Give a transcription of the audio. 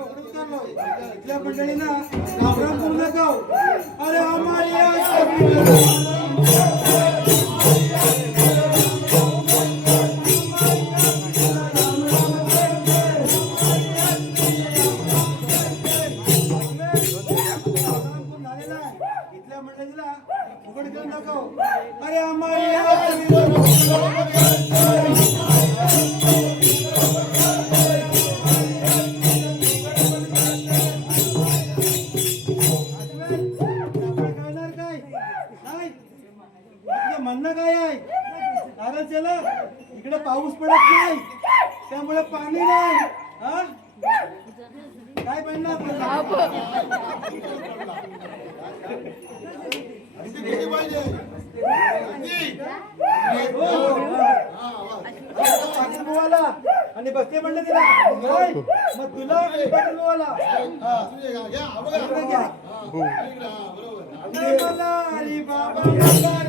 इथल्या मंडळींना रामराम करू नका. अरे हमारी इथल्या मंडळीला उघड करू नका. अरे हमारी म्हणणं काय आहे? कारण चला इकडे पाऊस पडत नाही त्यामुळे पाणी नाही. हा काय म्हणणार आणि बसते म्हणलं तिला काय मग तुला बुवाला बाबा